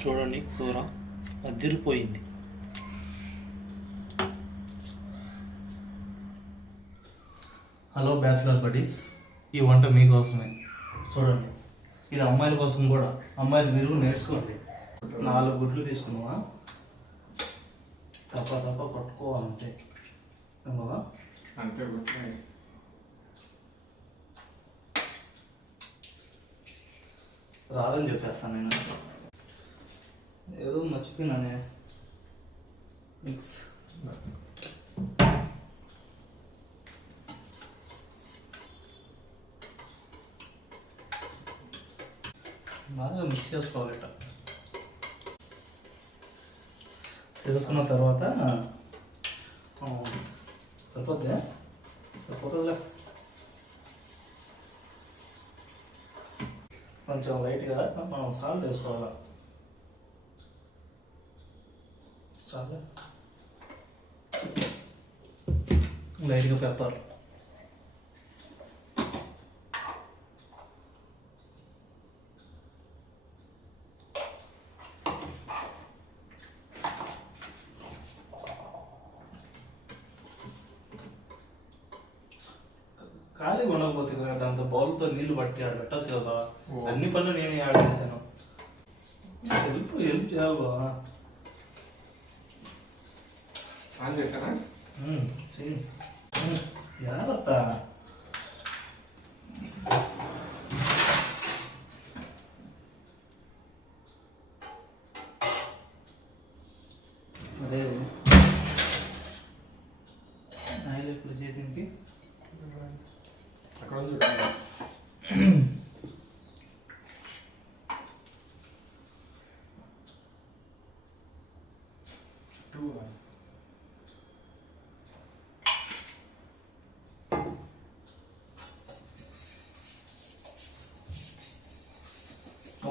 చూడండి కూర అదిరిపోయింది. హలో బ్యాచులర్ బడీస్, ఈ వంట మీకోసమే. చూడండి, ఇది అమ్మాయిల కోసం కూడా. అమ్మాయిలు మీరు నేర్చుకోండి. 4 గుడ్లు తీసుకున్నావా, తప్ప పట్టుకోవాలంతే. అంతే రాదని చెప్పేస్తాను నేను. ఏదో మర్చిపోయినానే. మిక్స్ బాగా మిక్స్ చేసుకోవాలట. చేసుకున్న తర్వాత సరిపోతుందిలే. కొంచెం లైట్గా మనం సాల్ట్ వేసుకోవాలి. చాలా లైట్గా పెప్పర్. ఖాళీగా ఉండకపోతే దాంతో బౌల్తో నీళ్లు పట్టి ఆడ పెట్టచ్చు కదా. అన్ని పనులు నేను యాడ్ చేశాను. హెల్ప్ చేయాలి బాబా. చేశానా జాగ్రత్త. అదే ఆయిల్ ఎప్పుడు చేతికి అక్కడ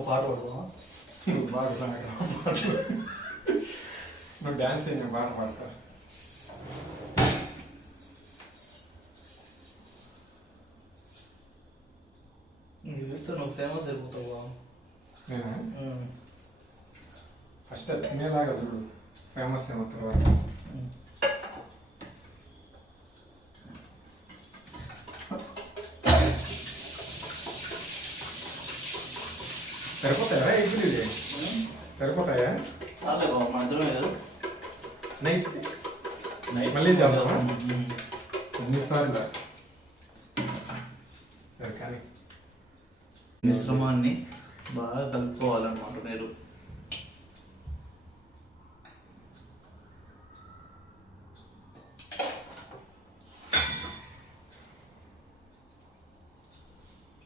పాట పాడుకోవా? నువ్వు డ్యాన్స్ నేను బాగా పాడతా. నువ్వు ఫేమస్ అయిపోతావా? నేనా? ఫస్ట్ తినేలాగా చూడు, ఫేమస్ ఏమో తర్వాత. సరిపోతాయా ఇప్పుడు? ఇది సరిపోతాయా? చాలే బాబు, మన ఇద్దరమే కదా. నైట్ మళ్ళీ చేద్దామా? ఎన్నిసార్లు కానీ మిశ్రమాన్ని బాగా కలుపుకోవాలన్నమాట మీరు.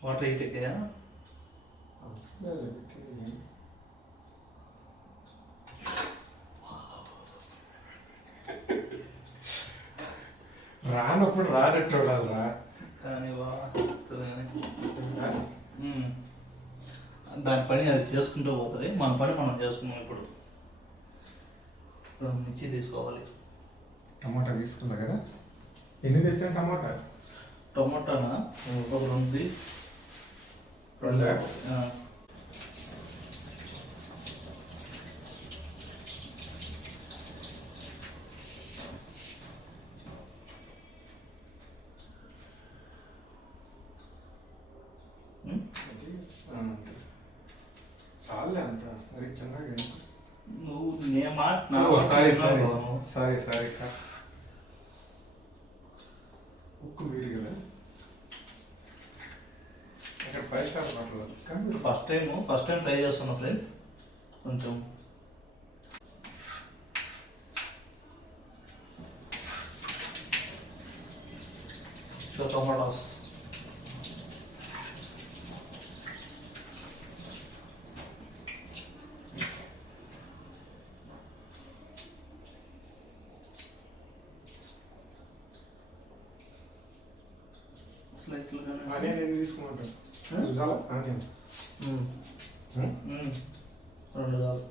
వాటర్ హీట్ ఎక్కాయా? రానప్పుడు రానట్టు చూడాలరా. కానీ దాని పని అది చేసుకుంటూ పోతుంది. మన పని మనం చేసుకున్నాం. ఇప్పుడు మిర్చి తీసుకోవాలి. టమాటా తీసుకున్నా కదా. ఎన్ని తెచ్చాను టమాటా? టమాటానా ఒక 2 చాలే అంత మరి చిన్నగా. నువ్వు నే మాట సారీ సార్ ఉక్కు మీరు కదా. ఇక్కడ 5 స్టార్ హోటల్ కానీ మీరు ఫస్ట్ టైం ట్రై చేస్తున్నా ఫ్రెండ్స్. కొంచెం టమాటాస్ ఆనియన్ ఎన్ని తీసుకుంటాను? ఆనియన్ రెండు కాదు.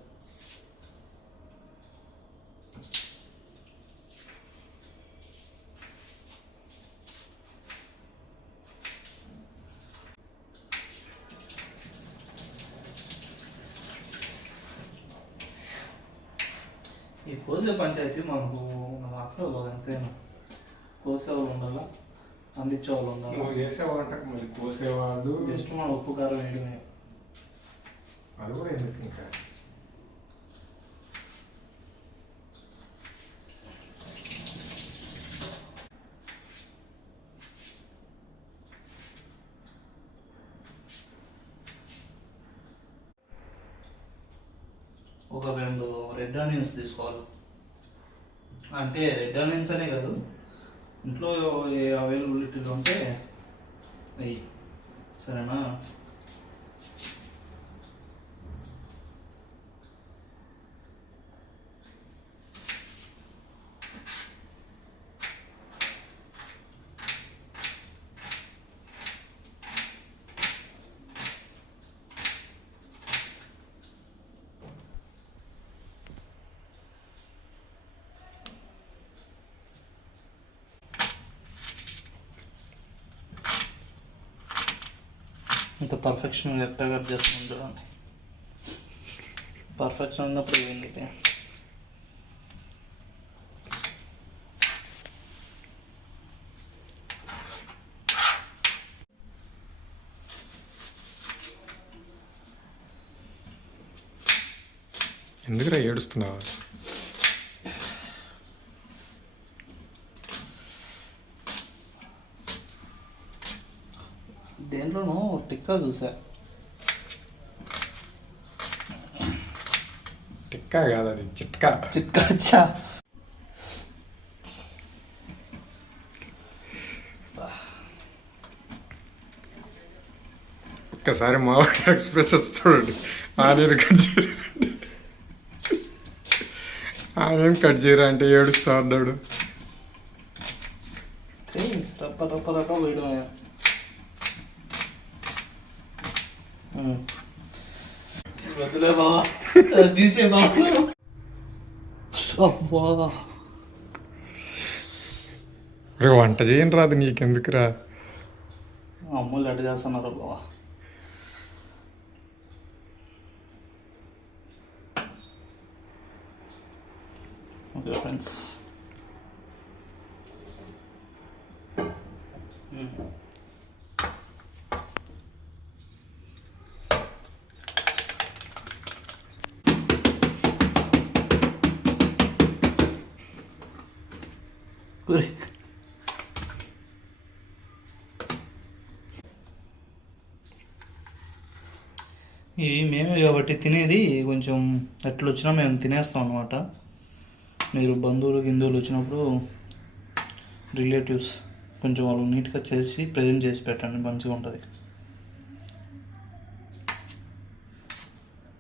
ఈ కోసే పంచాయతీ మనకు అసలు ఎంతైనా కోసేవాళ్ళు ఉండాలా, అందించేవాళ్ళు ఉండాలి. నువ్వు చేసే వంటకు మళ్ళీ కోసేవాళ్ళు జస్ట్ మన ఉప్పు కారం వేయడమే. అది కూడా ఎందుకు ఇంకా ఒక 2 రెడ్ ఆనియన్స్ తీసుకోవాలి. అంటే రెడ్ ఆనియన్స్ అనే కాదు, ఇంట్లో ఏ అవైలబిలిటీలో ఉంటే అయ్యి, సరేనా? ఇంత పర్ఫెక్షన్ ఎట్లా కట్ చేస్తుంది చూడండి. పర్ఫెక్షన్ ఉన్నప్పుడు ఏంటి ఎందుకురా ఏడుస్తున్నావా? దేంట్లోనూ టిక్కా చూసా. టిక్కా కాదు, అది చిట్కా. చిట్కా వచ్చా. ఒక్కసారి మా ఎక్స్ప్రెషన్స్ చూడండి. ఆనియన్ కట్ చేయరా, ఆనియన్ కట్ చేయరా అంటే ఏడుస్తా అన్నాడు. రప్ప రప్ప రప్ప వేయడం. వద్దులే బావా, తీసే బాబు. అబ్బా, రే వంట చేయని రాదు నీకెందుకురా? అమ్ములు ఎట్ట చేస్తున్నారు బావా. ఓకే ఫ్రెండ్స్, ఇవి మేమే కాబట్టి తినేది కొంచెం ఎట్లా వచ్చినా మేము తినేస్తాం అనమాట. మీరు బంధువులు గిందువులు వచ్చినప్పుడు, రిలేటివ్స్ కొంచెం వాళ్ళు నీట్గా చేసి ప్రజెంట్ చేసి పెట్టండి, మంచిగా ఉంటుంది.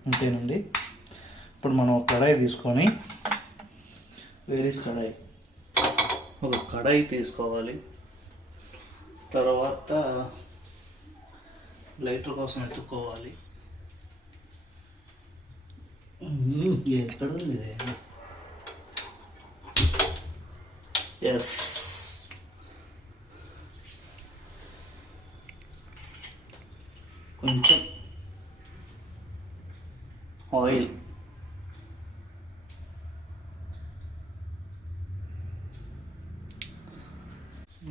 అంతేనండి. ఇప్పుడు మనం ఒక కడాయి తీసుకొని, వేరీస్ కడాయి, ఒక కడాయి తీసుకోవాలి. తర్వాత లైటర్ కోసం ఎత్తుక్కోవాలి. ఎక్కడ ఉంది? ఎస్, కొంచెం ఆయిల్,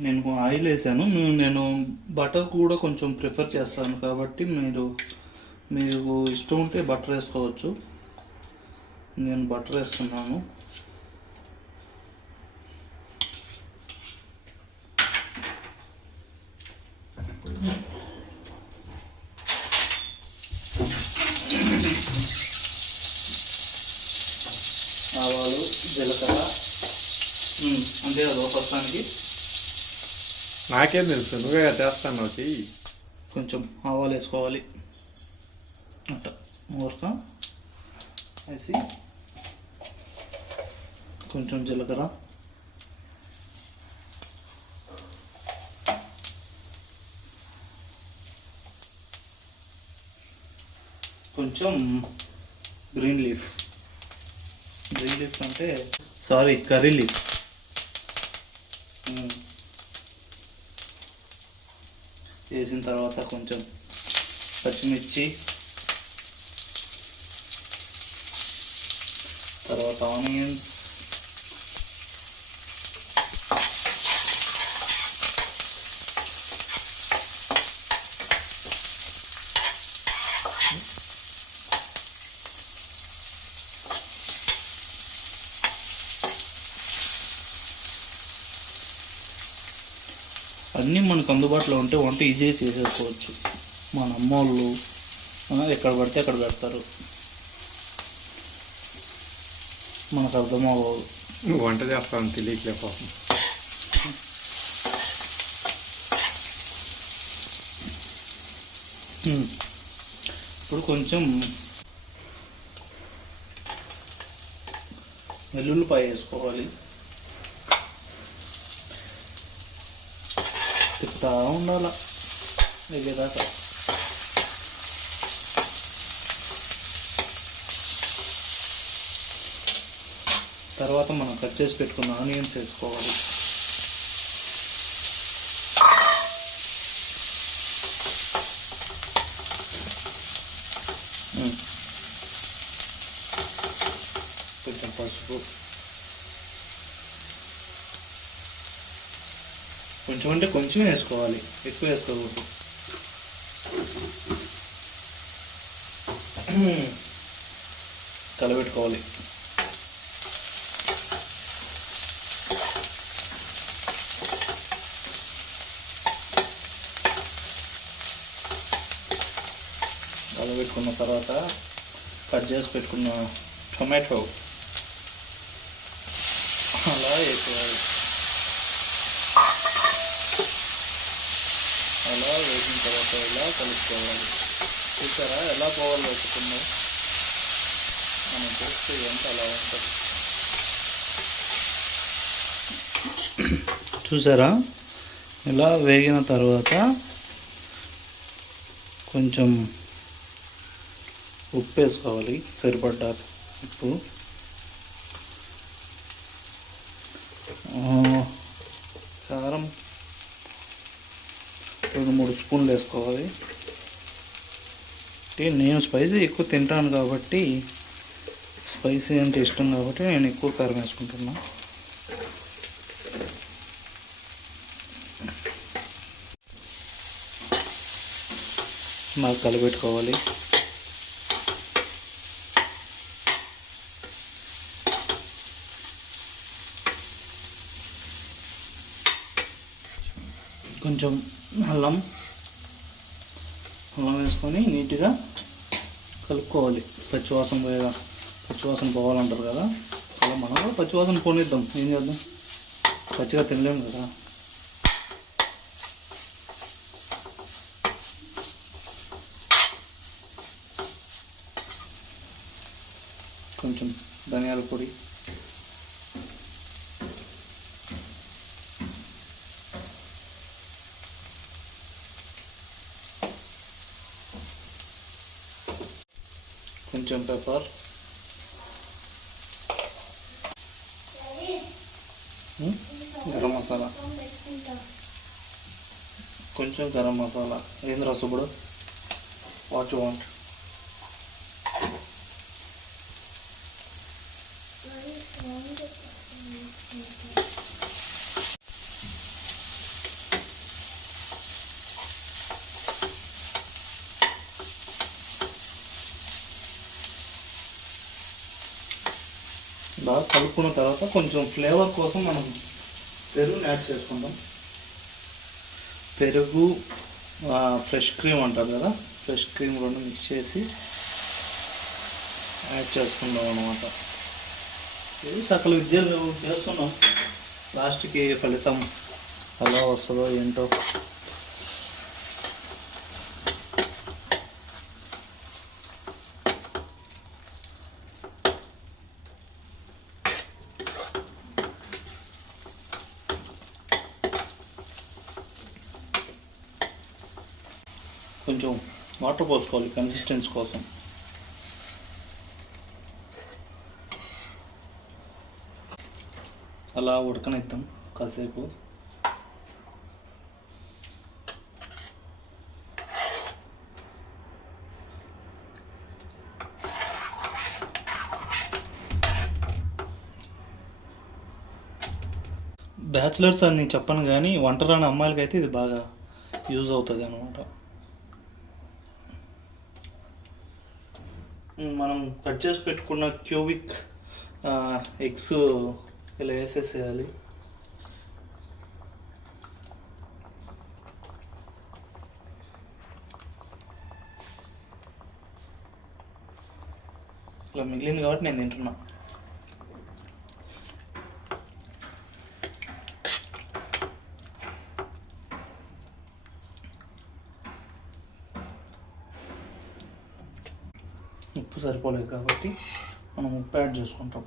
నేను ఆయిల్ వేసాను. నేను బటర్ కూడా కొంచెం ప్రిఫర్ చేస్తాను కాబట్టి మీకు ఇష్టం ఉంటే బటర్ వేసుకోవచ్చు. నేను బటర్ వేస్తున్నాను. ఆవాలు, జీలకర్ర, అంతే కదా ప్రస్తుతానికి. నాకేం తెలుసు, నువ్వే చేస్తాను. చెయ్యి. కొంచెం ఆవాలు వేసుకోవాలి అట్ట ఊరక వేసి, కొంచెం జీలకర్ర, కొంచెం గ్రీన్ లీఫ్ అంటే సారీ కర్రీ లీఫ్. వేసిన తర్వాత కొంచెం పచ్చిమిర్చి, తర్వాత ఆనియన్స్, అన్నీ మనకు అందుబాటులో ఉంటే వంట ఈజీగా చేసేసుకోవచ్చు. మన అమ్మోళ్ళు ఎక్కడ పడితే అక్కడ పెడతారు, మనకు అర్థమవ్వదు. వంట చేస్తాను తెలియట్లే పాపం. ఇప్పుడు కొంచెం వెల్లుల్లిపాయ వేసుకోవాలి. తిప్పుతూ ఉండాల వేగేదాకా. తర్వాత మనం కట్ చేసి పెట్టుకున్న ఆనియన్స్ వేసుకోవాలి. కొంచెం పసుపు, కొంచెం అంటే కొంచెం వేసుకోవాలి, ఎక్కువ వేసుకోకూడదు. కలబెట్టుకోవాలి. కలబెట్టుకున్న తర్వాత కట్ చేసి పెట్టుకున్న టొమాటో అలా వేసుకోవాలి. అలా వేసిన తర్వాత ఇలా కలుపుకోవాలి. చూసారా ఎలా పోవాలి పెట్టుకుందో, మనం చూస్తే ఎంత అలా ఉంటుంది. చూసారా ఇలా వేగిన తర్వాత కొంచెం ఉప్పు వేసుకోవాలి, సరిపడ్డ ఉప్పు. కారం 2-3 స్పూన్లు వేసుకోవాలి. నేను స్పైసీ ఎక్కువ తింటాను కాబట్టి, స్పైసీ అంటే ఇష్టం కాబట్టి నేను ఎక్కువ కారం వేసుకుంటున్నా. బాగా కలిపెట్టుకోవాలి. కొంచెం అల్లం వేసుకొని నీట్గా కలుపుకోవాలి. పచ్చివాసన పోవాలంటారు కదా, అలా మనం కూడా పచ్చివాసన పోనిద్దాం. ఏం చేద్దాం, పచ్చిగా తినలేము కదా. కొంచెం ధనియాల పొడి, కొంచెం పెప్పర్, గరం మసాలా, కొంచెం గరం మసాలా. ఏంద్రా సుబ్బుడు, వాట్ యు వాంట్? బాగా కలుపుకున్న తర్వాత కొంచెం ఫ్లేవర్ కోసం మనం పెరుగుని యాడ్ చేసుకుందాం. పెరుగు, ఫ్రెష్ క్రీమ్ అంటారు కదా, ఫ్రెష్ క్రీమ్ రెండు మిక్స్ చేసి యాడ్ చేసుకుందాం అన్నమాట. ఇది సకల విద్యలు చేస్తున్నాం, లాస్ట్కి ఫలితం ఎలా వస్తుందో ఏంటో. కొంచెం వాటర్ పోసుకోవాలి కన్సిస్టెన్సీ కోసం. అలా ఉడకనిద్దాం కాసేపు. బ్యాచిలర్స్ అని చెప్పను కానీ వంట రాని అమ్మాయిలకి అయితే ఇది బాగా యూజ్ అవుతుంది అనమాట. మనం కట్ చేసి పెట్టుకున్న క్యూబిక్ ఎగ్స్ ఇలా వేసేసేయాలి. ఇలా మిగిలింది కాబట్టి నేను తింటున్నా. ఉప్పు సరిపోలేదు కాబట్టి మనం ఉప్పు యాడ్ చేసుకుంటాం.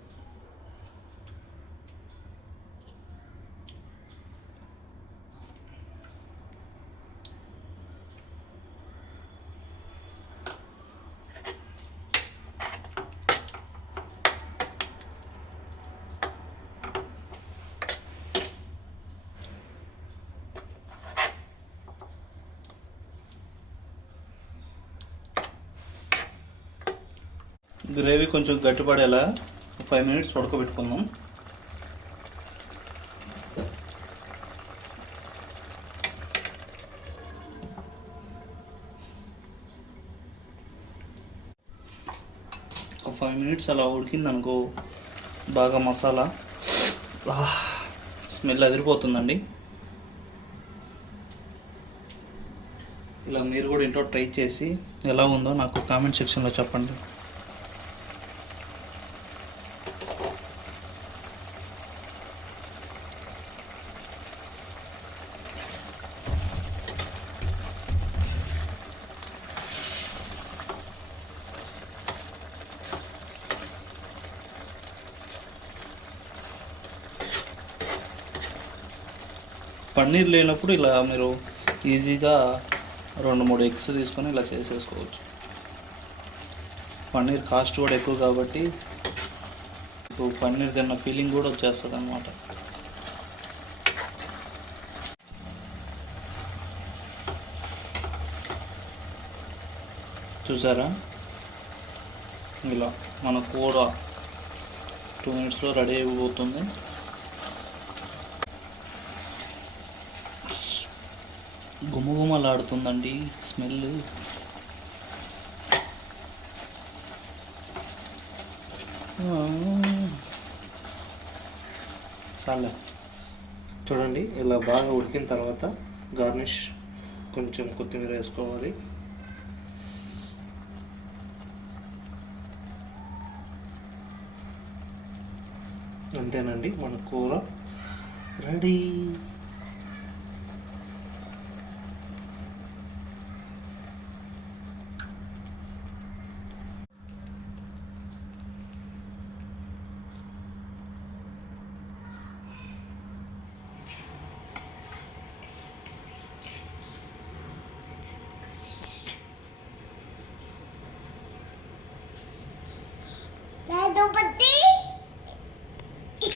గ్రేవీ కొంచెం గట్టిపడేలా 5 minutes ఉడకబెట్టుకుందాం. ఒక 5 minutes అలా ఉడికిందనుకో బాగా మసాలా స్మెల్ అదిరిపోతుందండి. ఇలా మీరు కూడా ఇంట్లో ట్రై చేసి ఎలా ఉందో నాకు కామెంట్ సెక్షన్లో చెప్పండి. పన్నీర్ లేనప్పుడు ఇలా మీరు ఈజీగా 2-3 ఎగ్స్ తీసుకొని ఇలా చేసేసుకోవచ్చు. పన్నీర్ కాస్ట్ కూడా ఎక్కువ కాబట్టి ఇప్పుడు పన్నీర్ తిన్న ఫీలింగ్ కూడా వచ్చేస్తుంది అన్నమాట. చూసారా, ఇలా మన కూర 2 minutesలో రెడీ అయిపోతుంది. గుమగుమలాడుతుందండి స్మెల్. చాలా చూడండి, ఇలా బాగా ఉడికిన తర్వాత గార్నిష్ కొంచెం కొత్తిమీర వేసుకోవాలి. అంతేనండి, మన కూర రెడీ.